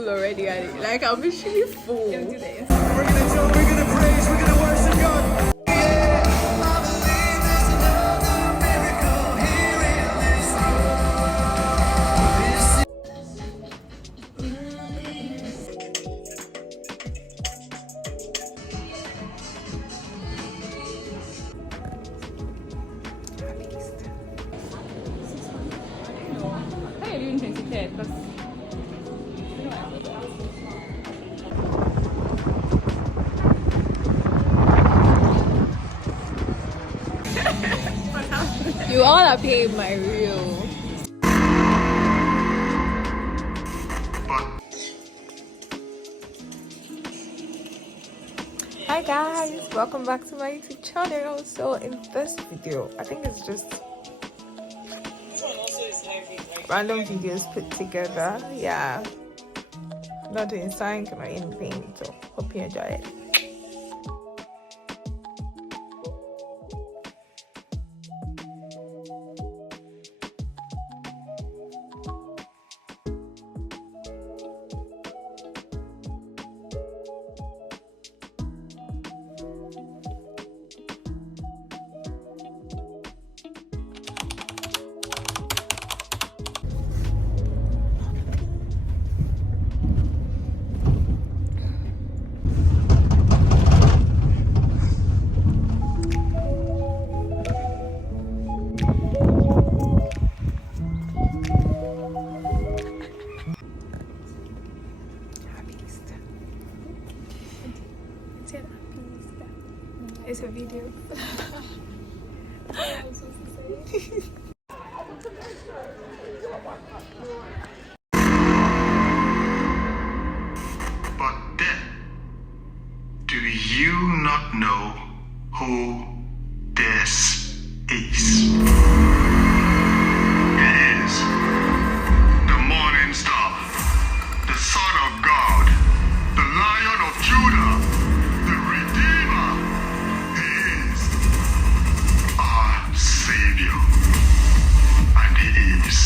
full already. Like, I'm literally full. We're gonna praise, we're gonna worship God. How are you doing 20K? Because You all are paying my real. Hi guys, welcome back to my YouTube channel. So in this video, I think it's just random videos put together. Yeah, not doing science or anything. So hope you enjoy it. It's a video. But then, do you not know who this is? It is the morning star, the Son of God, the Lion of Judah, the Redeemer. He is our Savior, and He is.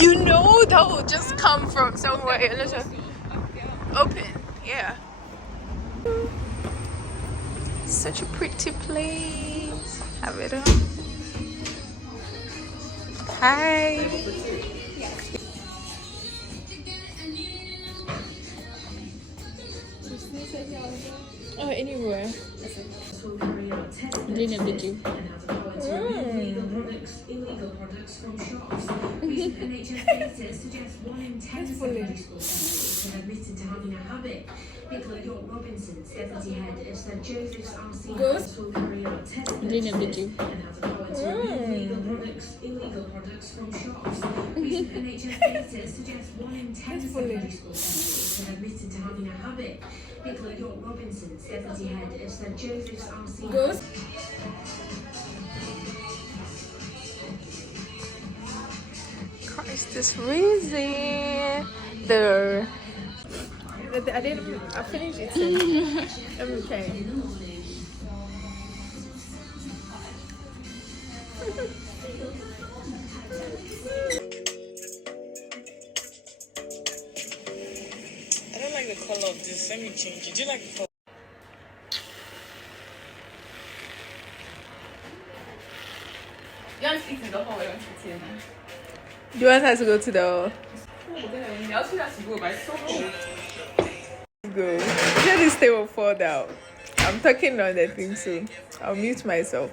You know that will just come from somewhere and it's just open. Yeah. Such a pretty place. Have it on. Hi. Oh, anywhere. doing a video. Illegal products from shops. Recent NHS data suggests 1 in 10 secondary school students have admitted to having a habit. Nicola York-Robinson's deputy head of St Joseph's RC will carry out testing doing a video. and has a power to remove illegal products from shops. Recent NHS data suggests 1 in 10 secondary school students have admitted to having a habit. Nicola York-Robinson's deputy head of St Joseph's RC. Christ is risen. I finished it. Let me try. I don't like the color of this. Let me change it. Do you like the color? You want to sit in the hall? You want to sit in? Do you want us to go to the... I also have to go, but it's so cold. Go. Let this table fall down. I'm talking on the thing soon. I'll mute myself.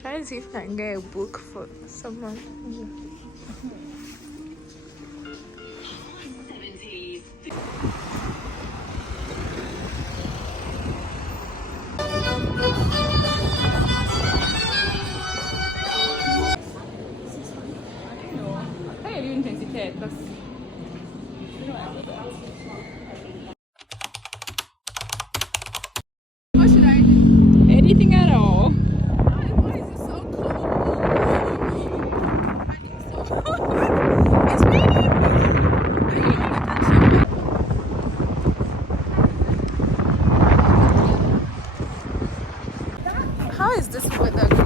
Try to see if I can get a book for someone. How are you doing 20K? Because What should I do? anything at all. Why is it so cold? I think so. It's raining. How is this weather good?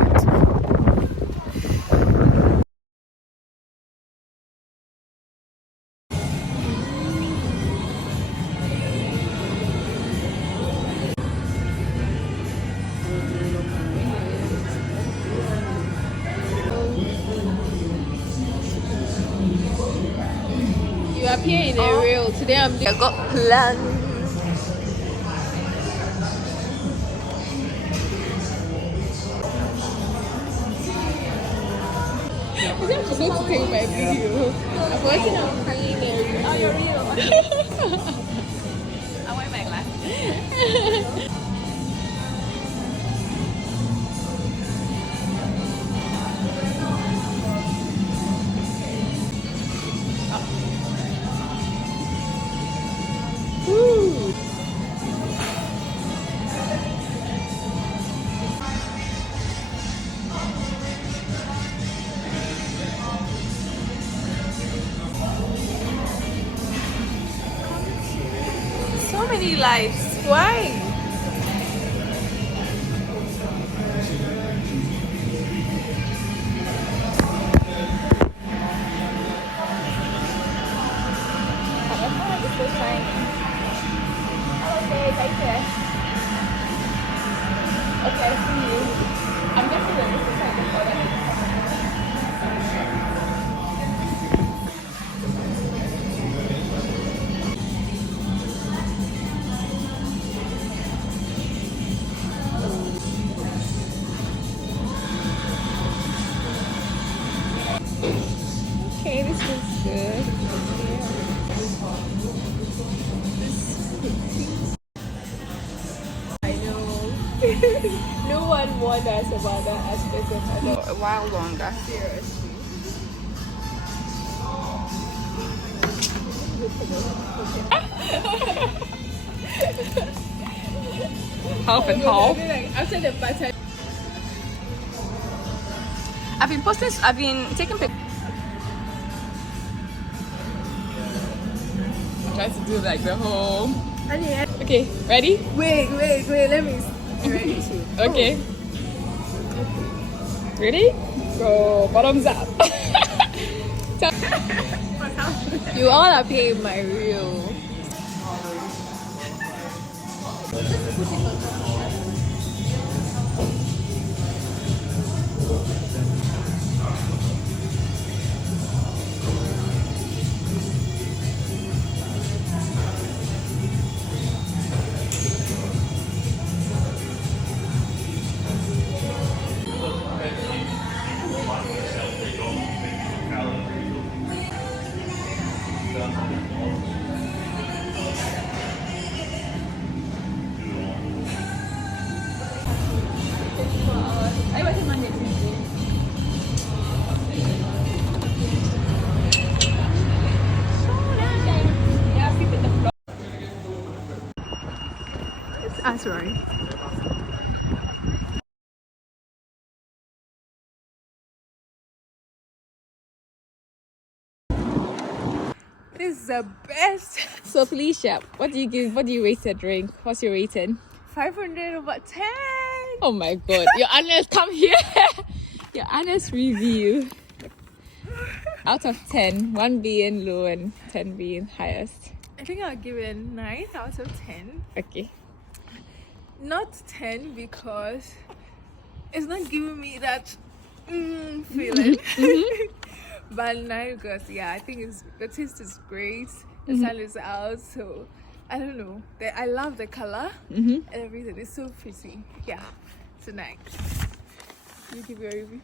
You appear in a reel. Today I got plans. I'm supposed to take my video. I'm working on being a reel. Oh, you're real. I wear my glasses. So many lights. Why? Okay, take care. Okay, see you. I'm guessing that this is like the photo. Okay, this looks good. I know. No one warned us about that aspect of adult. A while longer. Seriously. Half and half. Like after the pattern. I've been taking pictures. Try to do like the whole. Okay, ready? Wait, let me ready to. Okay. Ready? Go bottoms up. You all are paying my reel. I recommend it. Sorry. This is the best. So Felicia, what do you rate a drink? What's your rating? 500/10. Oh my god, your honest, come here. Your honest review. Out of 10, 1 being low and 10 being highest. I think I'll give it a 9/10. Okay. Not 10 because it's not giving me that feeling. But 9 because I think the taste is great. The sun is out, so I don't know. I love the color and everything. It's so pretty. Yeah, it's nice. You give your review.